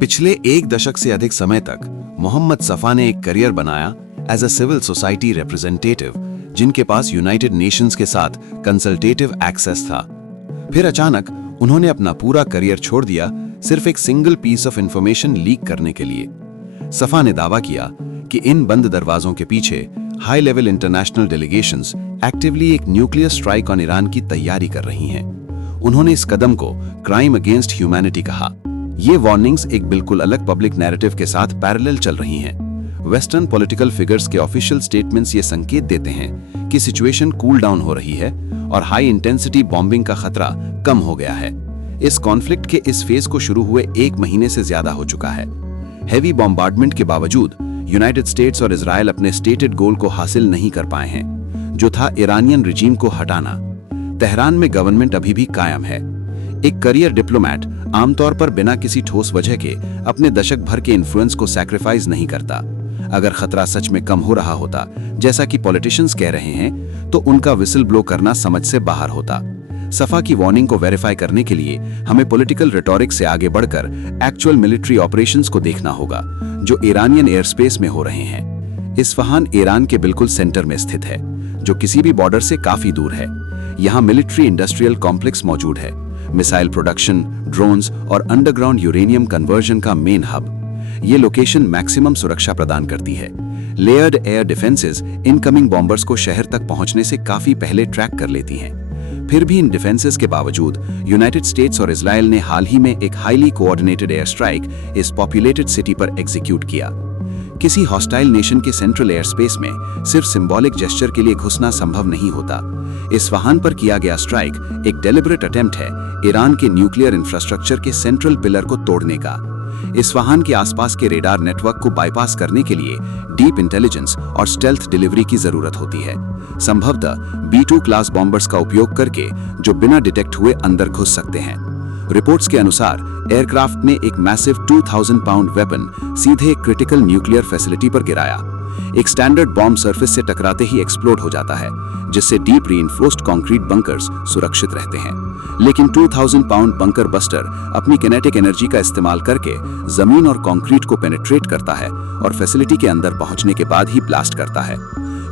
पिछले एक दशक से अधिक समय तक मोहम्मद सफा ने एक करियर बनाया as a civil society representative, जिनके पास यूनाइटेड नेशंस के साथ कंसल्टेटिव एक्सेस था। फिर अचानक उन्होंने अपना पूरा करियर छोड़ दिया सिर्फ एक single piece of information leak करने के लिए। सफा ने दावा किया कि इन बंद दरवाजों के पीछे high level international delegations actively एक न्यूक्लियर स्ट्राइक ऑन ईरान की तैयारी कर रही हैं। उन्होंने इस कदम को क्राइम अगेंस्ट ह्यूमैनिटी कहा। ये वार्निंग्स एक बिल्कुल अलग पब्लिक नैरेटिव के साथ पैरेलल चल रही हैं। वेस्टर्न पॉलिटिकल फिगर्स के ऑफिशियल स्टेटमेंट्स ये संकेत देते हैं कि सिचुएशन कूल डाउन हो रही है और हाई इंटेंसिटी बॉम्बिंग का खतरा कम हो गया है। इस कॉन्फ्लिक्ट के इस फेज को शुरू हुए 1 महीने से ज्यादा हो चुका है। हेवी बॉम्बार्डमेंट के बावजूद यूनाइटेड स्टेट्स और इजराइल अपने स्टेटेड गोल को हासिल नहीं कर पाए हैं, जो था ईरानियन रिजीम को हटाना। तेहरान में गवर्नमेंट अभी भी कायम है। एक करियर डिप्लोमैट आमतौर पर बिना किसी ठोस वजह के अपने दशक भर के इन्फ्लुएंस को सैक्रिफाइस नहीं करता। अगर खतरा सच में कम हो रहा होता, जैसा कि पॉलिटिशियंस कह रहे हैं, तो उनका विसल ब्लो करना समझ से बाहर होता। सफा की वार्निंग को वेरीफाई करने के लिए हमें पॉलिटिकल रेटोरिक से आगे बढ़कर एक्चुअल मिलिट्री ऑपरेशंस को देखना होगा, जो ईरानियन एयर स्पेस में हो रहे हैं। इस्फहान ईरान के बिल्कुल सेंटर में स्थित है, जो किसी भी बॉर्डर से काफी दूर है। यहाँ मिलिट्री इंडस्ट्रियल कॉम्प्लेक्स मौजूद है, मिसाइल प्रोडक्शन, ड्रोन्स और अंडरग्राउंड यूरेनियम कन्वर्जन का मेन हब। ये लोकेशन मैक्सिमम सुरक्षा प्रदान करती है। Layered air defences incoming bombers को शहर तक पहुंचने से काफी पहले ट्रैक कर लेती हैं। फिर भी इन डिफेंसेस के बावजूद यूनाइटेड स्टेट्स और इजराइल ने हाल ही में एक हाईली कोऑर्डिनेटेड एयर स्ट्राइक इस पॉपुलेटेड सिटी पर एग्जीक्यूट किया। किसी हॉस्टाइल नेशन के सेंट्रल एयर स्पेस में सिर्फ सिंबॉलिक जेस्चर के लिए घुसना संभव नहीं होता। इस्फहान पर किया गया स्ट्राइक एक डेलिबरेट अटेम्प्ट है ईरान के न्यूक्लियर इंफ्रास्ट्रक्चर के सेंट्रल पिलर को तोड़ने का। इस्फहान के आसपास के रेडार नेटवर्क को बाईपास करने के लिए डीप इंटेलिजेंस और स्टेल्थ डिलीवरी की जरूरत होती है, संभवतः B2 क्लास बॉम्बर्स का उपयोग करके, जो बिना डिटेक्ट हुए अंदर घुस सकते हैं। रिपोर्ट्स के अनुसार एयरक्राफ्ट ने एक मैसिव 2000 पाउंड वेपन सीधे एक क्रिटिकल न्यूक्लियर फैसिलिटी पर गिराया। एक स्टैंडर्ड बॉम्ब सरफेस से टकराते ही एक्सप्लोड हो जाता है, जिससे डीप रीइंफोर्स्ड कंक्रीट बंकर्स सुरक्षित रहते हैं। लेकिन 2000 पाउंड बंकर बस्टर अपनी किनेटिक एनर्जी का इस्तेमाल करके जमीन और कंक्रीट को पेनिट्रेट करता है और फैसिलिटी के अंदर पहुंचने के बाद ही ब्लास्ट करता है।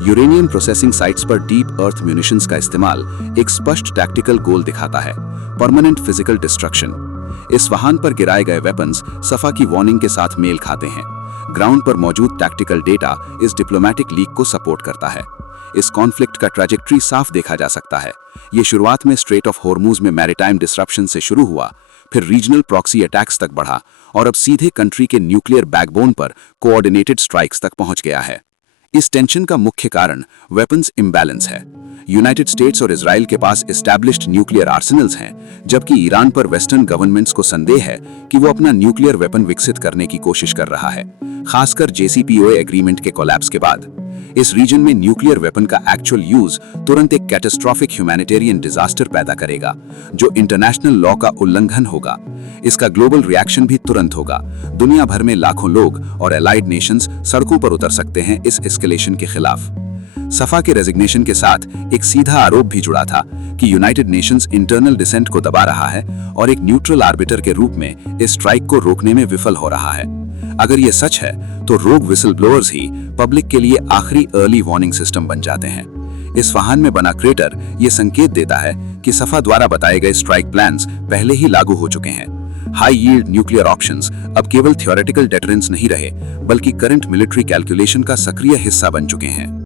यूरेनियम प्रोसेसिंग साइट्स पर डीप अर्थ म्यूनिशंस का इस्तेमाल एक स्पष्ट टैक्टिकल गोल दिखाता है, परमानेंट फिजिकल डिस्ट्रक्शन। इस्फहान पर गिराए गए वेपन्स सफा की वार्निंग के साथ मेल खाते हैं। ग्राउंड पर मौजूद टैक्टिकल डेटा इस डिप्लोमेटिक लीक को सपोर्ट करता है। इस कॉन्फ्लिक्ट का ट्रैजेक्टरी साफ देखा जा सकता है। ये शुरुआत में स्ट्रेट ऑफ हॉर्मुज में मैरीटाइम डिसरप्शन से शुरू हुआ, फिर रीजनल प्रॉक्सी अटैक्स तक बढ़ा और अब सीधे कंट्री के न्यूक्लियर बैकबोन पर कोऑर्डिनेटेड स्ट्राइक्स तक पहुंच गया है। इस टेंशन का मुख्य कारण वेपन्स इम्बैलेंस है। यूनाइटेड स्टेट्स और इजराइल के पास एस्टैब्लिश्ड न्यूक्लियर आर्सेनल्स हैं, जबकि ईरान पर वेस्टर्न गवर्नमेंट्स को संदेह है कि वो अपना न्यूक्लियर वेपन विकसित करने की कोशिश कर रहा है, खासकर JCPOA एग्रीमेंट के कोलैप्स के बाद। इस रीजन में न्यूक्लियर वेपन का एक्चुअल यूज तुरंत एक कैटास्ट्रोफिक ह्यूमैनिटेरियन डिजास्टर पैदा करेगा, जो इंटरनेशनल लॉ का उल्लंघन होगा। इसका ग्लोबल रिएक्शन भी तुरंत होगा। दुनिया भर में लाखों लोग और एलाइड नेशंस सड़कों पर उतर सकते हैं इस एस्केलेशन के खिलाफ। सफा के रेजिग्नेशन के साथ एक सीधा आरोप भी जुड़ा था कि यूनाइटेड नेशंस इंटरनल डिसेंट को दबा रहा है और एक न्यूट्रल आर्बिटर के रूप में इस स्ट्राइक को रोकने में विफल हो रहा है। अगर ये सच है, तो रोग विसल ब्लोअर्स ही पब्लिक के लिए आखिरी अर्ली वार्निंग सिस्टम बन जाते हैं। इस्फहान में बना क्रेटर ये संकेत देता है कि सफा द्वारा बताए गए स्ट्राइक प्लान्स पहले ही लागू हो चुके हैं। हाई यील्ड न्यूक्लियर ऑप्शंस अब केवल थ्योरेटिकल डेटरेंस नहीं रहे, बल्कि करंट मिलिट्री कैलकुलेशन का सक्रिय हिस्सा बन चुके हैं।